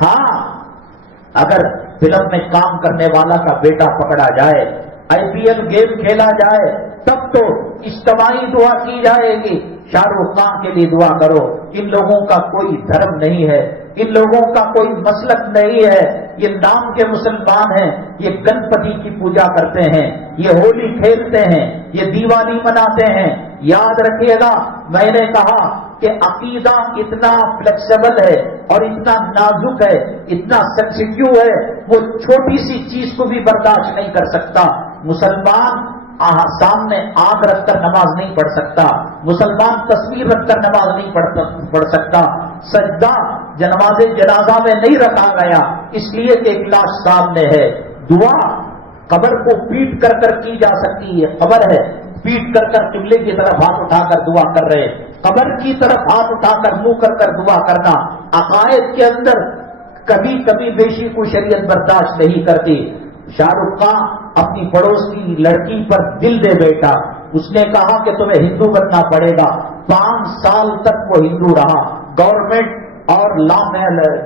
ہاں اگر فلم میں کام کرنے والا کا بیٹا پکڑا جائے، IPL گیم کھیلا جائے، تب تو اجتماعی دعا کی جائے گی، شاہ رخ خان کے لیے دعا کرو۔ ان لوگوں کا کوئی دھرم نہیں ہے، ان لوگوں کا کوئی مسلک نہیں ہے، یہ نام کے مسلمان ہیں، یہ گنپتی کی پوجا کرتے ہیں، یہ ہولی کھیلتے ہیں، یہ دیوالی مناتے ہیں۔ یاد رکھیے گا میں نے کہا کہ عقیدہ اتنا فلیکسیبل ہے اور اتنا نازک ہے، اتنا سینسیٹیو ہے، وہ چھوٹی سی چیز کو بھی برداشت نہیں کر سکتا۔ مسلمان سامنے آنکھ رکھ کر نماز نہیں پڑھ سکتا، مسلمان تصویر رکھ کر نماز نہیں پڑھ سکتا، سجدہ نماز جنازہ میں نہیں رکھا گیا اس لیے کہ ایک لاش سامنے ہے۔ دعا قبر کو پیٹ کر کر کی جا سکتی ہے، قبر ہے پیٹ کر کر قبلے کی طرف ہاتھ اٹھا کر دعا کر رہے، قبر کی طرف ہاتھ اٹھا کر منہ کر کر دعا کرنا عقائد کے اندر کبھی کبھی بیشی کو شریعت برداشت نہیں کرتی۔ شاہ رخ خان اپنی پڑوس کی لڑکی پر دل دے بیٹھا، اس نے کہا کہ تمہیں ہندو بننا پڑے گا۔ 5 سال تک وہ ہندو رہا، گورنمنٹ اور لا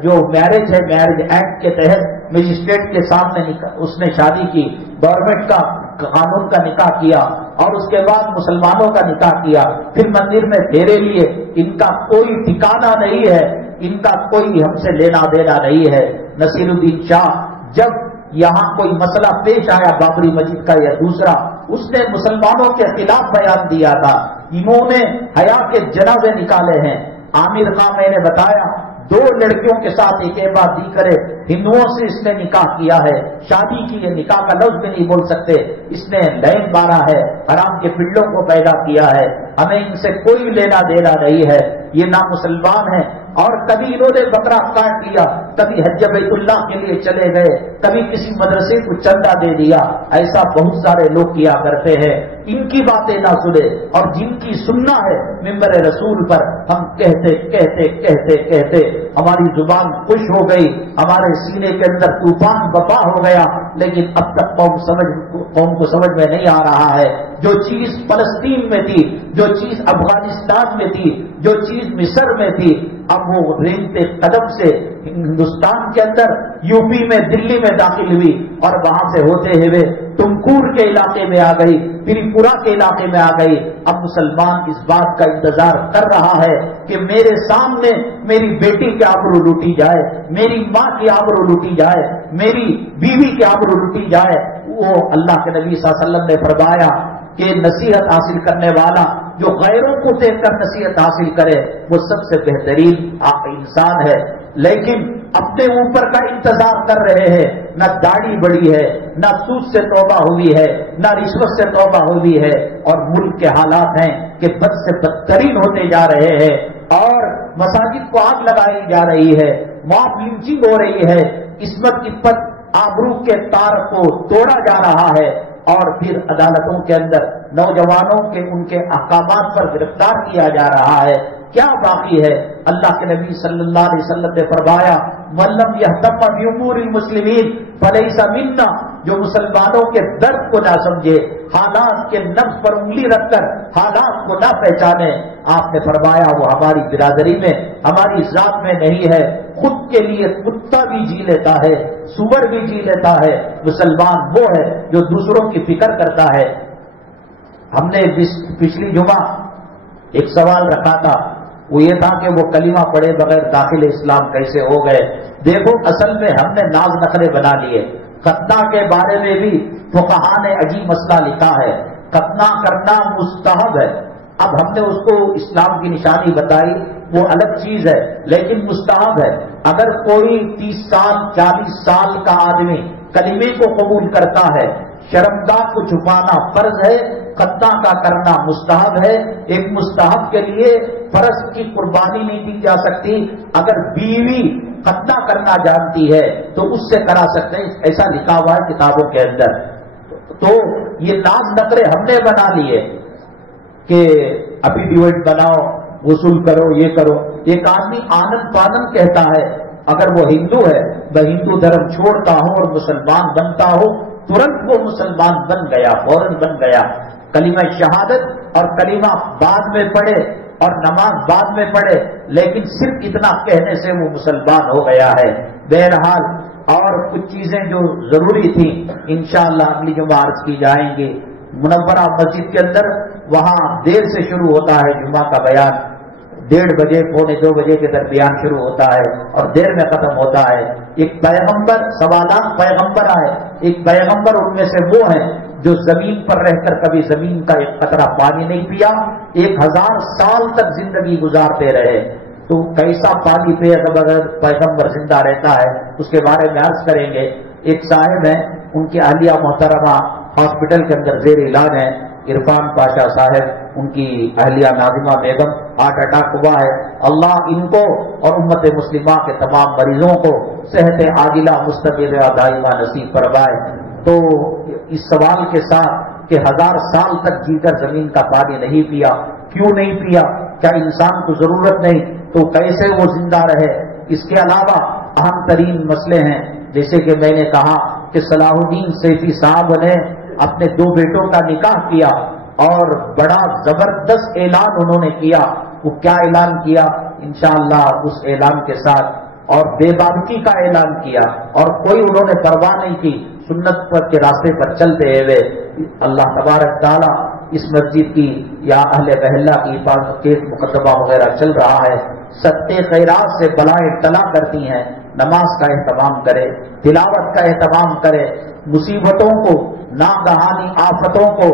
جو میرج ہے، میرج ایکٹ کے تحت مجسٹریٹ کے سامنے اس نے شادی کی، گورنمنٹ کا قانون کا نکاح کیا اور اس کے بعد مسلمانوں کا نکاح کیا، پھر مندر میں پھیرے لیے۔ ان کا کوئی ٹھکانہ نہیں ہے، ان کا کوئی ہم سے لینا دینا نہیں ہے۔ نصیر الدین شاہ جب یہاں کوئی مسئلہ پیش آیا بابری مسجد کا یا دوسرا، اس نے مسلمانوں کے خلاف بیان دیا تھا، انہوں نے حیا کے جنازے نکالے ہیں۔ عامر خان میں نے بتایا 2 لڑکیوں کے ساتھ ایک بات دی کرے، ہندوؤں سے اس نے نکاح کیا ہے، شادی کی ہے، نکاح کا لفظ بھی نہیں بول سکتے، اس نے لین مارا ہے، حرام کے پلوں کو پیدا کیا ہے، ہمیں ان سے کوئی لینا دینا نہیں ہے، یہ نہ مسلمان ہیں۔ اور کبھی انہوں نے بکرا کاٹ لیا، کبھی حج بیت اللہ کے لیے چلے گئے، کبھی کسی مدرسے کو چندہ دے دیا، ایسا بہت سارے لوگ کیا کرتے ہیں۔ ان کی باتیں نہ سنے، اور جن کی سننا ہے منبر رسول پر ہم کہتے کہتے کہتے کہتے ہماری زبان خوش ہو گئی، ہمارے سینے کے اندر طوفان بپا ہو گیا، لیکن اب تک قوم کو سمجھ میں نہیں آ رہا ہے۔ جو چیز فلسطین میں تھی، جو چیز افغانستان میں تھی، جو چیز مصر میں تھی، اب وہ رینگتے قدم سے ہندوستان کے اندر یوپی میں دلی میں داخل ہوئی اور وہاں سے ہوتے ہوئے تمکور کے علاقے میں آ گئی، تریپورہ کے علاقے میں آ گئی۔ اب مسلمان اس بات کا انتظار کر رہا ہے کہ میرے سامنے میری بیٹی کی آبرو لوٹی جائے، میری ماں کی آبرو لوٹی جائے، میری بیوی کی آبرو لوٹی جائے۔ وہ اللہ کے نبی صلی اللہ علیہ وسلم نے فرمایا کہ نصیحت حاصل کرنے والا جو غیروں کو دیکھ کر نصیحت حاصل کرے وہ سب سے بہترین انسان ہے، لیکن اپنے اوپر کا انتظار کر رہے ہیں۔ نہ داڑھی بڑی ہے، نہ سود سے توبہ ہوئی ہے، نہ رشوت سے توبہ ہوئی ہے، اور ملک کے حالات ہیں کہ بد سے بدترین ہوتے جا رہے ہیں، اور مساجد کو آگ لگائی جا رہی ہے، موب لنچنگ ہو رہی ہے، عصمت عفت آبرو کے تار کو توڑا جا رہا ہے، اور پھر عدالتوں کے اندر نوجوانوں کے ان کے احکامات پر گرفتار کیا جا رہا ہے۔ کیا باقی ہے؟ اللہ کے نبی صلی اللہ علیہ وسلم نے فرمایا من لم یہتم بامور المسلمین فلیس منا، جو مسلمانوں کے درد کو نہ سمجھے، حالات کے نبض پر انگلی رکھ کر حالات کو نہ پہچانے، آپ نے فرمایا وہ ہماری برادری میں، ہماری ذات میں نہیں ہے۔ خود کے لیے کتا بھی جی لیتا ہے، سور بھی جی لیتا ہے، مسلمان وہ ہے جو دوسروں کی فکر کرتا ہے۔ ہم نے پچھلی جمعہ ایک سوال رکھا تھا، وہ یہ تھا کہ وہ کلمہ پڑھے بغیر داخل اسلام کیسے ہو گئے؟ دیکھو اصل میں ہم نے ناز نخرے بنا لیے۔ ختنہ کے بارے میں بھی فقہاء نے عجیب مسئلہ لکھا ہے، ختنہ کرنا مستحب ہے۔ اب ہم نے اس کو اسلام کی نشانی بتائی، وہ الگ چیز ہے، لیکن مستحب ہے۔ اگر کوئی 30 سال 40 سال کا آدمی کلمے کو قبول کرتا ہے، شرمگاہ کو چھپانا فرض ہے، ختنہ کا کرنا مستحب ہے۔ ایک مستحب کے لیے فرض کی قربانی نہیں دی جا سکتی۔ اگر بیوی ختنہ کرنا جانتی ہے تو اس سے کرا سکتے ہیں، ایسا لکھا ہوا ہے کتابوں کے اندر۔ تو یہ ناز نخرے ہم نے بنا لیے کہ افیڈیوٹ بناؤ، وصول کرو، یہ کرو۔ ایک آدمی آنند پانند کہتا ہے، اگر وہ ہندو ہے، میں ہندو دھرم چھوڑتا ہوں اور مسلمان بنتا ہوں، ترنت وہ مسلمان بن گیا، فوراً بن گیا۔ کلمہ شہادت اور کلمہ بعد میں پڑھے، اور نماز بعد میں پڑھے، لیکن صرف اتنا کہنے سے وہ مسلمان ہو گیا ہے۔ بہرحال اور کچھ چیزیں جو ضروری تھیں انشاءاللہ اگلی جمعہ عرض کی جائیں گے۔ منورہ مسجد کے اندر وہاں دیر سے شروع ہوتا ہے جمعہ کا بیان، 1:30 بجے پونے 2 بجے کے درمیان شروع ہوتا ہے اور دیر میں ختم ہوتا ہے۔ ایک پیغمبر، 1.25 لاکھ پیغمبر آئے، ایک پیغمبر ان میں سے وہ ہیں جو زمین پر رہ کر کبھی زمین کا ایک قطرہ پانی نہیں پیا، 1000 سال تک زندگی گزارتے رہے۔ تو کیسا پانی پے اگر پیغمبر زندہ رہتا ہے، اس کے بارے میں عرض کریں گے۔ ایک صاحب ہیں، ان کی اہلیہ محترمہ ہاسپٹل کے اندر زیر علاج ہیں، عرفان پاشا صاحب، ان کی اہلیہ ناظمہ بیگم، ہارٹ اٹیک ہوا ہے۔ اللہ ان کو اور امت مسلمہ کے تمام مریضوں کو صحت عاجلہ مستقبلہ دائمہ نصیب فرمائے۔ تو اس سوال کے ساتھ کہ 1000 سال تک جی کر زمین کا پانی نہیں پیا، کیوں نہیں پیا؟ کیا انسان کو ضرورت نہیں تو کیسے وہ زندہ رہے؟ اس کے علاوہ اہم ترین مسئلے ہیں، جیسے کہ میں نے کہا کہ صلاح الدین سیفی صاحب نے اپنے 2 بیٹوں کا نکاح کیا اور بڑا زبردست اعلان انہوں نے کیا۔ وہ کیا اعلان کیا؟ انشاءاللہ اس اعلان کے ساتھ، اور بے بابکی کا اعلان کیا، اور کوئی انہوں نے پرواہ نہیں کی، سنت پر کے راستے پر چلتے ہوئے اللہ تبارک تعالیٰ اس مسجد کی یا اہل محلہ کی حفاظت کے مقدمہ وغیرہ چل رہا ہے، صدقے خیرات سے بلائیں ٹلا کرتی ہیں۔ نماز کا اہتمام کرے، تلاوت کا اہتمام کرے، مصیبتوں کو، ناگہانی آفتوں کو،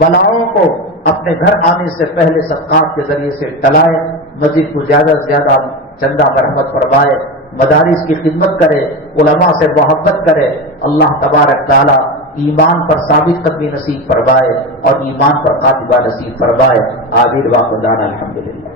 بلاؤں کو اپنے گھر آنے سے پہلے صدقات کے ذریعے سے ٹلائے، مسجد کو زیادہ سے زیادہ چندہ مرحمت فرمائے، مدارس کی خدمت کرے، علماء سے محبت کرے۔ اللہ تبارک تعالیٰ ایمان پر ثابت قدمی نصیب فرمائے اور ایمان پر قاطبہ نصیب فرمائے۔ آمین۔ واخر دعوانا الحمدللہ۔